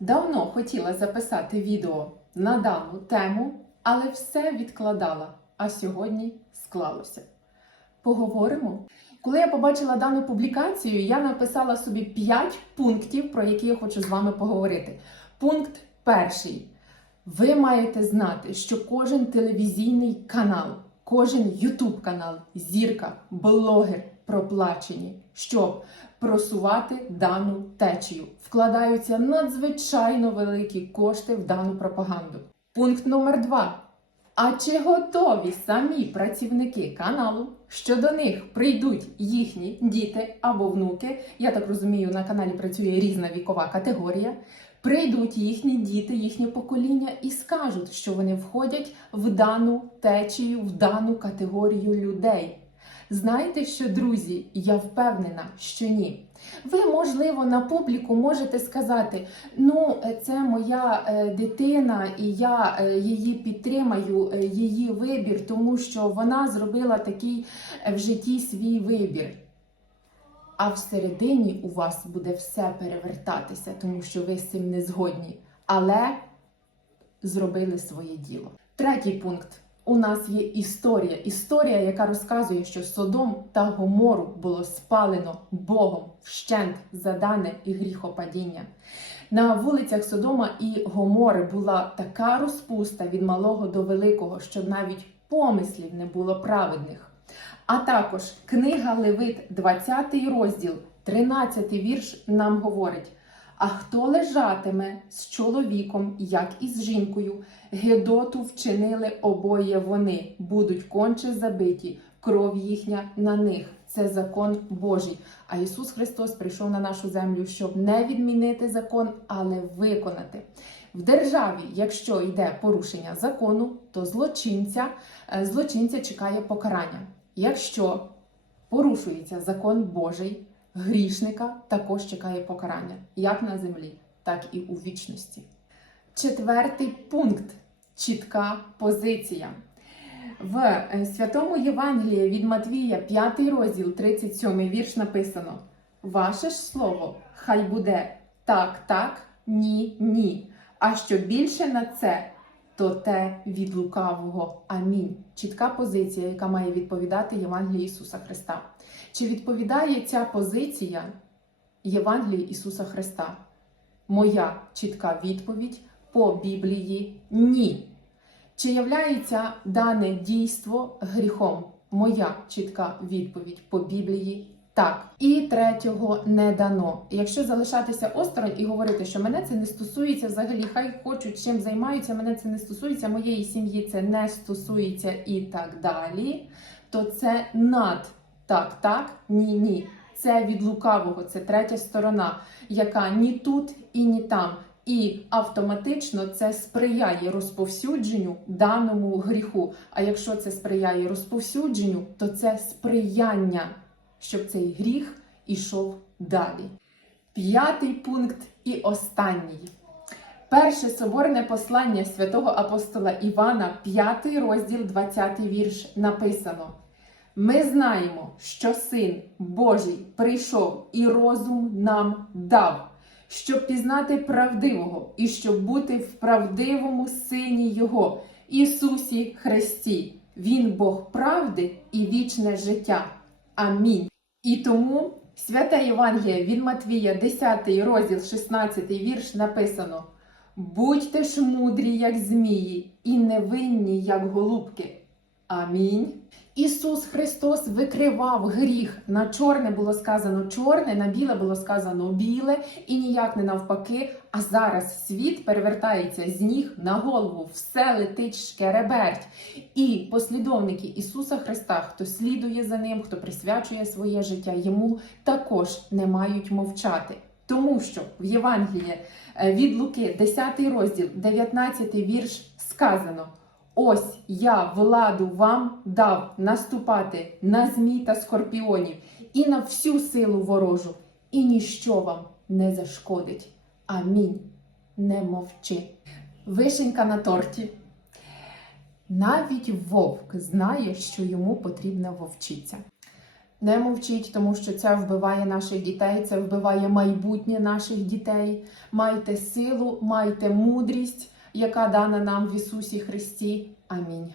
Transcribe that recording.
Давно хотіла записати відео на дану тему, але все відкладала. А сьогодні склалося. Поговоримо. Коли я побачила дану публікацію, я написала собі 5 пунктів, про які я хочу з вами поговорити. Пункт перший. Ви маєте знати, що кожен телевізійний канал, кожен ютуб канал, зірка, блогер проплачені, щоб просувати дану течію. Вкладаються надзвичайно великі кошти в дану пропаганду. Пункт номер два. А чи готові самі працівники каналу, що до них прийдуть їхні діти або внуки? Я так розумію, на каналі працює різна вікова категорія. Прийдуть їхні діти, їхнє покоління і скажуть, що вони входять в дану течію, в дану категорію людей. Знаєте що, друзі, я впевнена, що ні. Ви, можливо, на публіку можете сказати: ну, це моя е, дитина, і я е, її підтримаю, е, її вибір, тому що вона зробила такий е, в житті свій вибір. А всередині у вас буде все перевертатися, тому що ви з цим не згодні. Але зробили своє діло. Третій пункт. У нас є історія. Історія, яка розказує, що Содом та Гомору було спалено Богом вщент за дане і гріхопадіння. На вулицях Содома і Гомори була така розпуста від малого до великого, що навіть помислів не було праведних. А також книга Левит, 20 розділ, 13 вірш нам говорить: а хто лежатиме з чоловіком, як і з жінкою, Гедоту вчинили обоє вони, будуть конче забиті, кров їхня на них. Це закон Божий. А Ісус Христос прийшов на нашу землю, щоб не відмінити закон, але виконати. В державі, якщо йде порушення закону, то злочинця, е, злочинця чекає покарання. Якщо порушується закон Божий, грішника також чекає покарання, як на землі, так і у вічності. Четвертий пункт чітка позиція. В е, святому Євангелії від Матвія, 5 розділ, 37 вірш написано: Ваше ж слово хай буде так, так, ні, ні. А що більше на це, то те від лукавого. Амінь. Чітка позиція, яка має відповідати Євангелії Ісуса Христа. Чи відповідає ця позиція Євангелії Ісуса Христа? Моя чітка відповідь по Біблії ні. Чи являється дане дійство гріхом? Моя чітка відповідь по Біблії так. І третього не дано. Якщо залишатися осторонь і говорити, що мене це не стосується, взагалі хай хочуть чим займаються, мене це не стосується, моєї сім'ї це не стосується і так далі, то це над так, так, ні, ні. Це від лукавого, це третя сторона, яка ні тут і ні там. І автоматично це сприяє розповсюдженню даному гріху. А якщо це сприяє розповсюдженню, то це сприяння, щоб цей гріх ішов далі. П'ятий пункт і останній. Перше соборне послання святого апостола Івана, 5 розділ, 20 вірш, написано. Ми знаємо, що Син Божий прийшов і розум нам дав, щоб пізнати правдивого і щоб бути в правдивому Сині Його, Ісусі Христі. Він Бог правди і вічне життя. Амінь. І тому святе Євангеліє від Матвія, 10 розділ, 16 вірш написано: Будьте ж мудрі, як змії, і невинні, як голубки. Амінь. Ісус Христос викривав гріх. На чорне було сказано чорне, на біле було сказано біле, і ніяк не навпаки. А зараз світ перевертається з ніг на голову, все летить шкереберть. І послідовники Ісуса Христа, хто слідує за ним, хто присвячує своє життя йому, також не мають мовчати. Тому що в Євангелії е, від Луки, 10 розділ, 19 вірш сказано. Ось я владу вам дав наступати на змій та скорпіонів і на всю силу ворожу, і ніщо вам не зашкодить. Амінь. Не мовчи. Вишенька на торті. Навіть вовк знає, що йому потрібна вовчиця. Не мовчіть, тому що це вбиває наших дітей, це вбиває майбутнє наших дітей. Майте силу, майте мудрість, яка дана нам в Ісусі Христі. Амінь.